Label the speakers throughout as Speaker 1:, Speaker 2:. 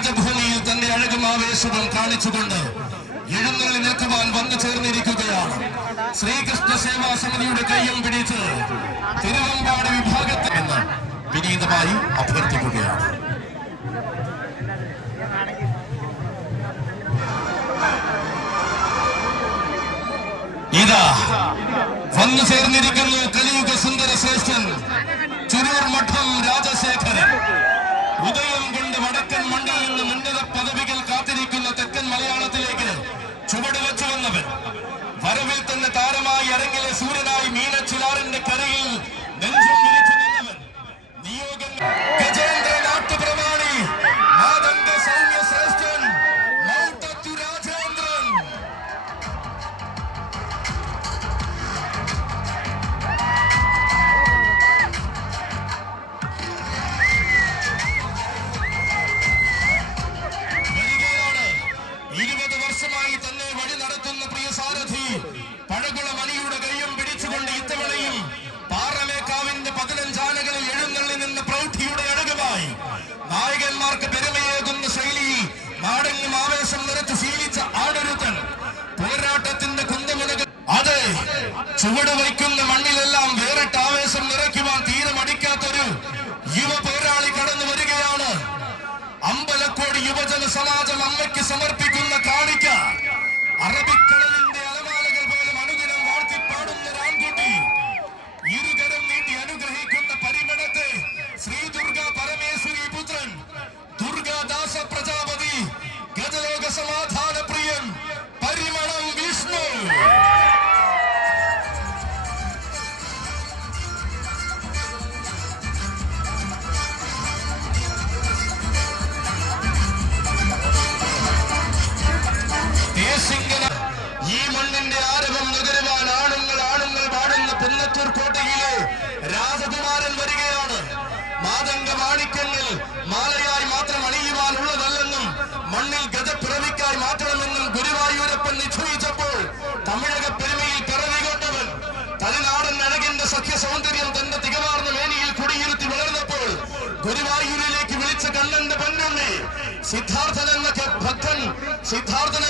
Speaker 1: രാജഭൂമിയിൽ തന്റെ അഴകും ആവേശവും കാണിച്ചുകൊണ്ട് എഴുന്നള്ളി നിൽക്കുവാൻ വന്നു ചേർന്നിരിക്കുകയാണ്. ശ്രീകൃഷ്ണ സേവാ സമിതിയുടെ കയ്യും പിടിച്ച് തിരുവമ്പാട് വിഭാഗത്തിൽ നിന്ന് വിനീതമായി അഭ്യർത്ഥിക്കുകയാണ്. ഇതാ വന്നു ചേർന്നിരിക്കുന്നു കലിയുഗ സുന്ദര ശ്രേഷ്ഠൻ ചുവട് വയ്ക്കുന്ന മണ്ണിലെല്ലാം ಸಿದ್ಧಾರ್ಥನ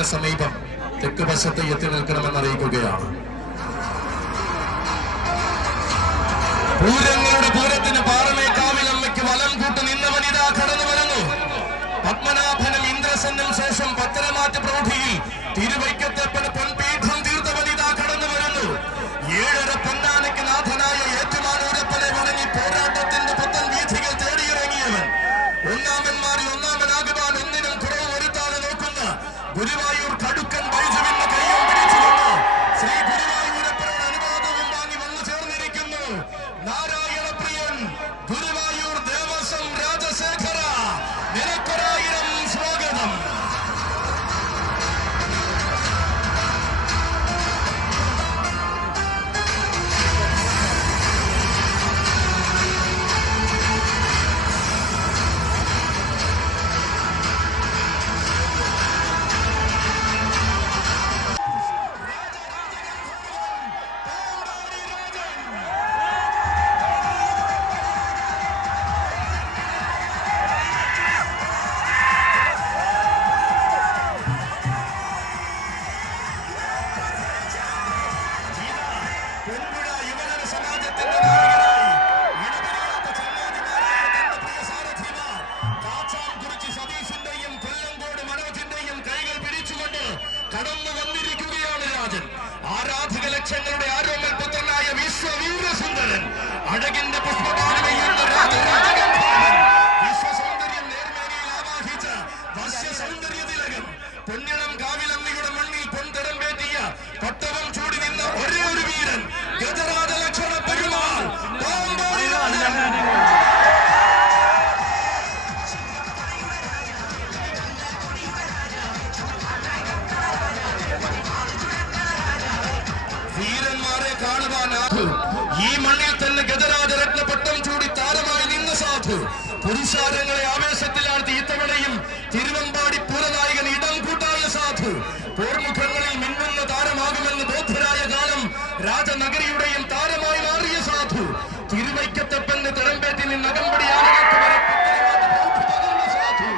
Speaker 1: ഗ്രൗണ്ടിന് സമീപം തെക്ക് വശത്ത് എത്തി നിൽക്കണമെന്ന് അറിയിക്കുകയാണ്. പൂരങ്ങളുടെ പൂരത്തിന് പാറ പുരുഷാരങ്ങളെ ആവേശത്തിലാഴ്ത്തി ഇത്തവണയും തിരുവമ്പാടി പൂരനായകൻ ഇടം കൂട്ടായ സാധു. പോർമുഖങ്ങളിൽ മിന്നുന്ന താരമാകുമെന്ന് ബോധ്യരായ കാലം രാജനഗരിയുടെയും താരമായി മാറിയ സാധു. തിരുവൈക്കത്തപ്പന്റെ തിരമ്പേറ്റിൽ നിന്ന് അകമ്പടി സാധു.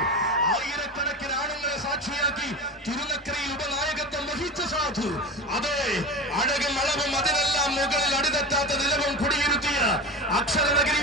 Speaker 1: ആയിരക്കണക്കിന് ആണുങ്ങളെ സാക്ഷിയാക്കി തിരുനക്കരയിൽ ഉപനായകത്വം വഹിച്ച സാധു. അതെ അഴകും അളവും അതിനെല്ലാം മുകളിൽ അടിതെറ്റാത്ത നിലവും കുടിയിരുത്തിയ അക്ഷരനഗരി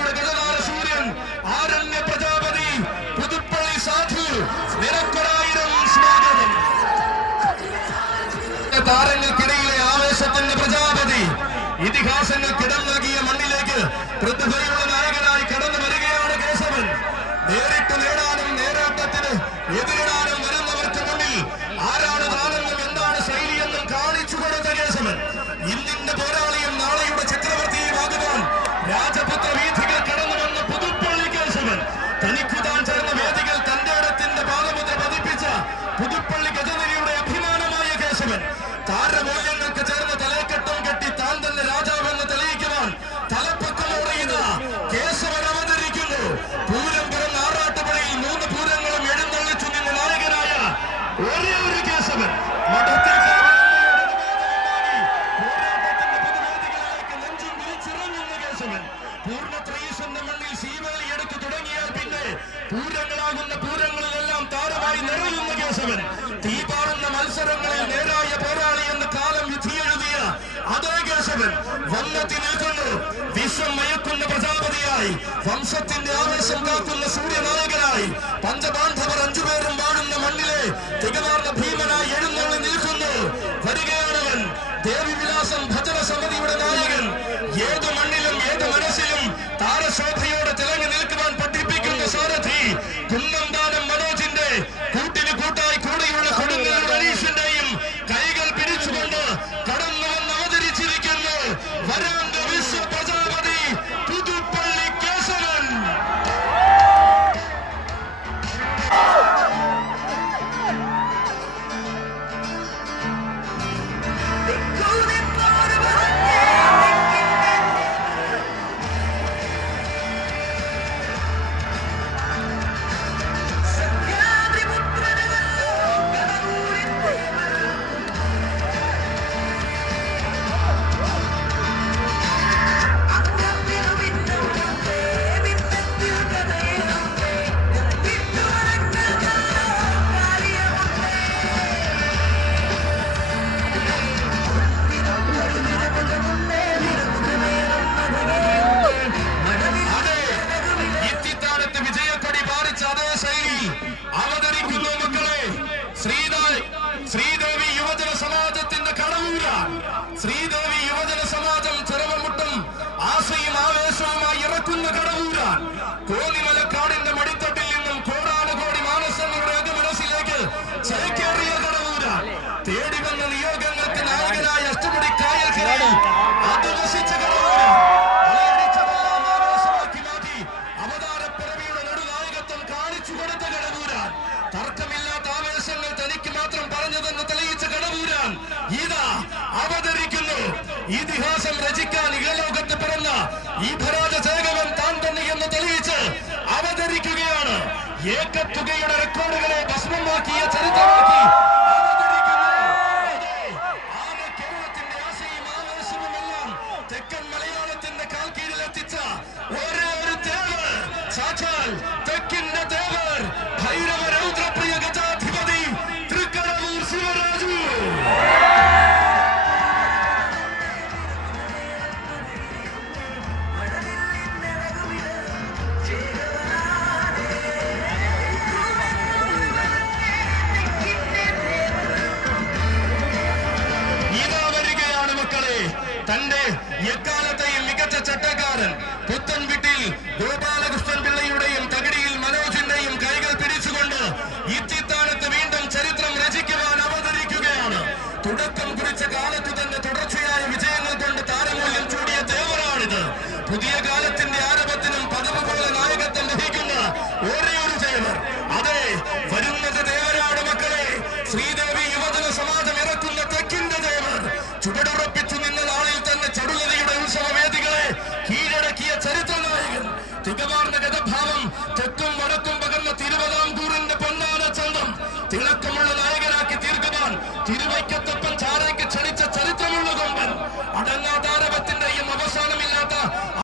Speaker 1: മത്സരമായി നിറയുന്ന കേശവൻ. തീ പാറുന്ന മത്സരങ്ങളിൽ നേരായ പോരാളി എന്ന് കാലം വിധി എഴുതിയ അതേ കേശവൻ വന്നെത്തി നിൽക്കുന്നു വിശ്വം മയക്കുന്ന പ്രജാപതിയായി വംശത്തിന്റെ ആവേശം കാക്കുന്ന സൂര്യനായകനായി പഞ്ചബാന്ധവർ അഞ്ചുപേരും വാഴുന്ന മണ്ണിലെ തികവാർന്ന ഇതിഹാസം രചിക്കാൻ ഈ ലോകത്ത് പിറന്ന ഈ ഭരാജ ഭരാജസേകവൻ താൻ തന്നെ എന്ന് തെളിയിച്ച് അവതരിക്കുകയാണ്. ഏക്കത്തുകയുടെ റെക്കോർഡുകളെ ഭസ്മമാക്കിയ ചരിത്രമാക്കി തെക്കൻ മലയാളത്തിന്റെ കാൽക്കീഴിൽ എത്തിച്ച ഒരേ ഒരു ത്യാഗം സാക്ഷാൽ തന്റെ എക്കാലത്തെയും മികച്ച ചട്ടക്കാരൻ പുത്തൻവിട്ടിൽ ഗോപാലകൃഷ്ണൻ പിള്ളയുടെയും തകിടിയിൽ മനോജിന്റെയും കൈകൾ പിടിച്ചുകൊണ്ട് ഇത്തിത്താനത്ത് വീണ്ടും ചരിത്രം രചിക്കുവാൻ അവതരിക്കുകയാണ്. തുടക്കം കുറിച്ച കാലത്ത് തന്നെ തുടർച്ചയായ വിജയങ്ങൾ കൊണ്ട് താരമൂല്യം ചൂടിയ തേവരാണിത് പുതിയ കാലത്തിന്റെ ആരംഭത്തിനും പദവ് പോലെ നായകത്വം വഹിക്കുന്ന ഒരേ ഒരു തേവർ. അതെ വരുന്നത് തേവരാണ് മക്കളെ. ശ്രീ